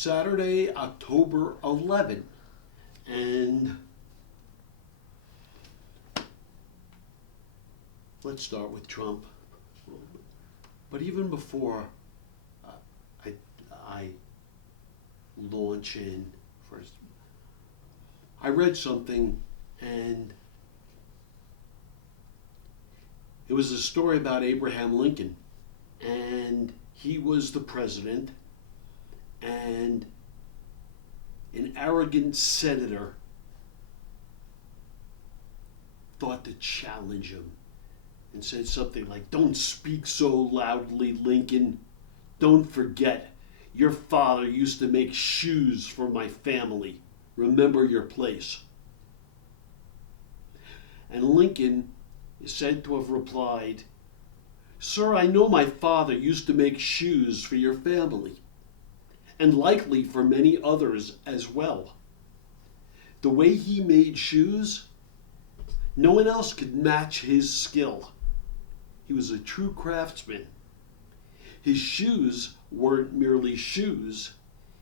Saturday, October 11th, and let's start with Trump. But even before I launch in first, I read something, and it was a story about Abraham Lincoln, and he was the president, and an arrogant senator thought to challenge him and said something like, "Don't speak so loudly, Lincoln. Don't forget, your father used to make shoes for my family. Remember your place." And Lincoln is said to have replied, "Sir, I know my father used to make shoes for your family, and likely for many others as well. The way he made shoes, no one else could match his skill. He was a true craftsman. His shoes weren't merely shoes.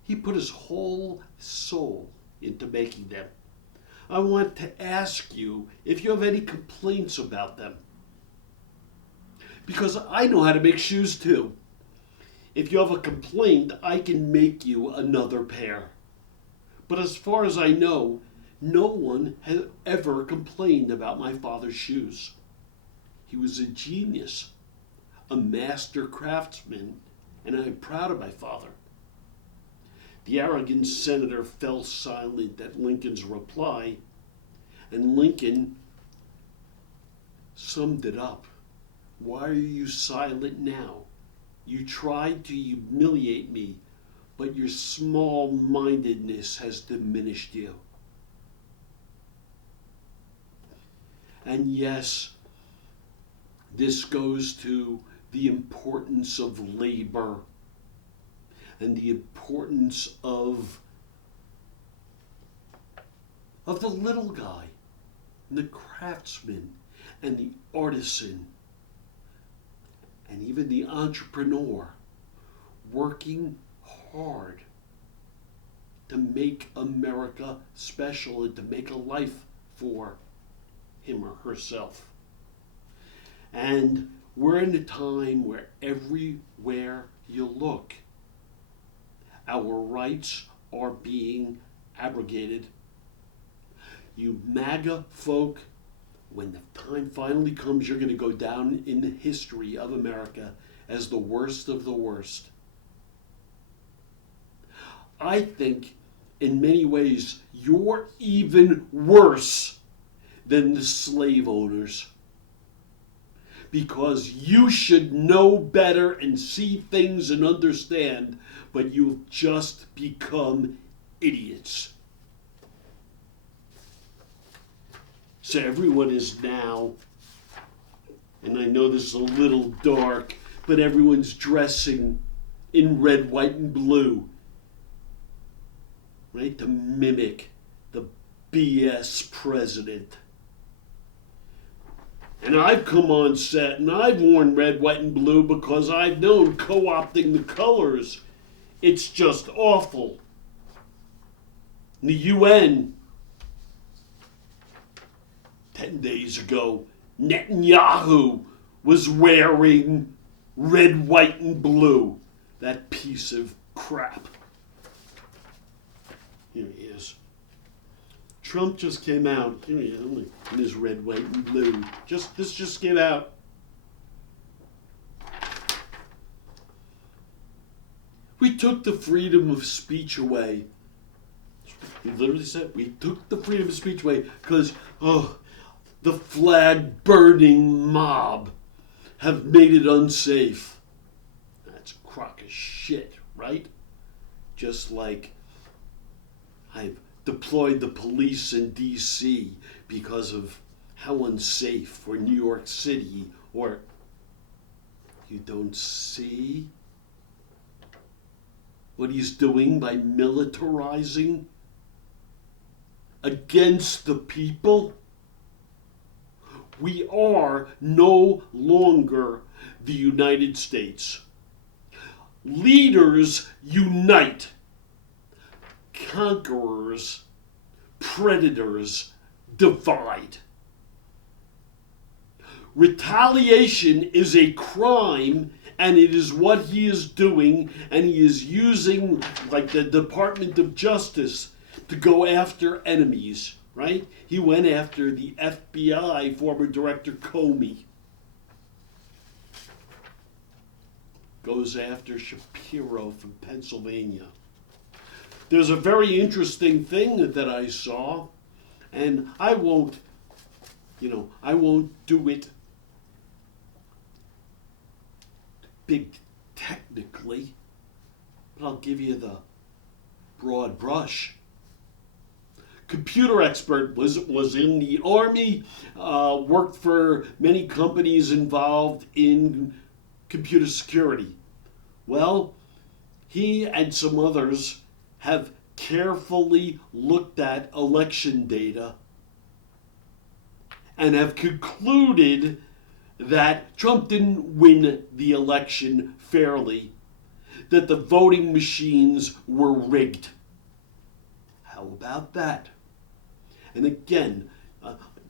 He put his whole soul into making them. I want to ask you if you have any complaints about them, because I know how to make shoes too. If you have a complaint, I can make you another pair. But as far as I know, no one has ever complained about my father's shoes. He was a genius, a master craftsman, and I'm proud of my father." The arrogant senator fell silent at Lincoln's reply, and Lincoln summed it up. "Why are you silent now? You tried to humiliate me, but your small-mindedness has diminished you." And yes, this goes to the importance of labor and the importance of the little guy, and the craftsman, and the artisan, and even the entrepreneur working hard to make America special and to make a life for him or herself. And we're in a time where everywhere you look, our rights are being abrogated. You MAGA folk, when the time finally comes, you're going to go down in the history of America as the worst of the worst. I think in many ways you're even worse than the slave owners, because you should know better and see things and understand, but you've just become idiots. So everyone is now, and I know this is a little dark, but everyone's dressing in red, white, and blue, right, to mimic the BS president. And I've come on set and I've worn red, white, and blue because I've known co-opting the colors, it's just awful. The UN, 10 days ago, Netanyahu was wearing red, white, and blue. That piece of crap. Here he is. Trump just came out. Here he is, in his red, white, and blue. This just came out. We took the freedom of speech away. He literally said, we took the freedom of speech away because, the flag-burning mob have made it unsafe. That's a crock of shit, right? Just like I've deployed the police in D.C. because of how unsafe for New York City, or you don't see what he's doing by militarizing against the people? We are no longer the United States. Leaders unite. conquerors, predators divide. Retaliation is a crime, and it is what he is doing, and he is using, like, the Department of Justice to go after enemies, right? He went after the FBI former director Comey. Goes after Shapiro from Pennsylvania. There's a very interesting thing that I saw, and I won't do it big technically, but I'll give you the broad brush. Computer expert, was in the Army, worked for many companies involved in computer security. Well, he and some others have carefully looked at election data and have concluded that Trump didn't win the election fairly, that the voting machines were rigged. How about that? And again,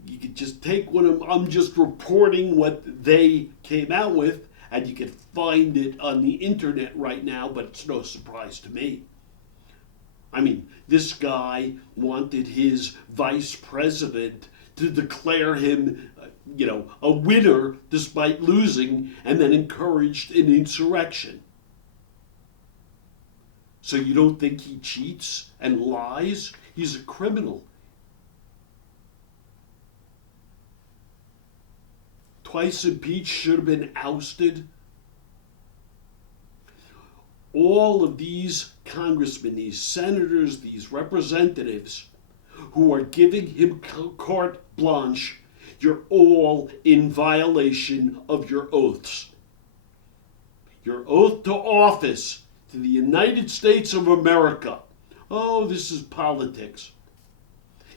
you could just take I'm just reporting what they came out with, and you can find it on the internet right now, but it's no surprise to me. I mean, this guy wanted his vice president to declare him, a winner despite losing, and then encouraged an insurrection. So you don't think he cheats and lies? He's a criminal. Twice impeached, should have been ousted. All of these congressmen, these senators, these representatives who are giving him carte blanche, you're all in violation of your oaths. Your oath to office, to the United States of America. Oh, this is politics.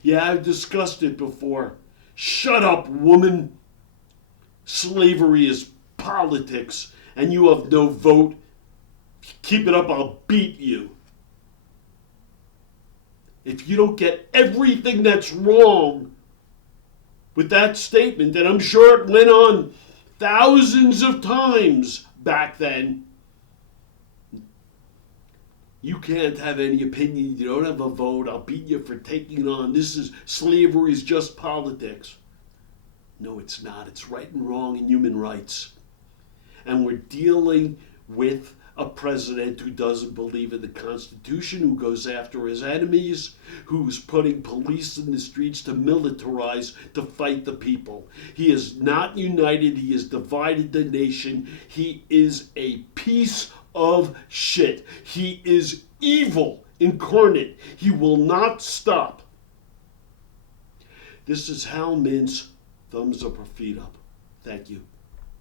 Yeah, I've discussed it before. Shut up, woman. Slavery is politics, and you have no vote. If you keep it up, I'll beat you. If you don't get everything that's wrong with that statement, and I'm sure it went on thousands of times back then, you can't have any opinion, you don't have a vote, I'll beat you for taking it on. Slavery is just politics. No, it's not. It's right and wrong in human rights. And we're dealing with a president who doesn't believe in the Constitution, who goes after his enemies, who's putting police in the streets to militarize, to fight the people. He is not united. He has divided the nation. He is a piece of shit. He is evil incarnate. He will not stop. This is Hal Mintz. Thumbs up or feet up. Thank you.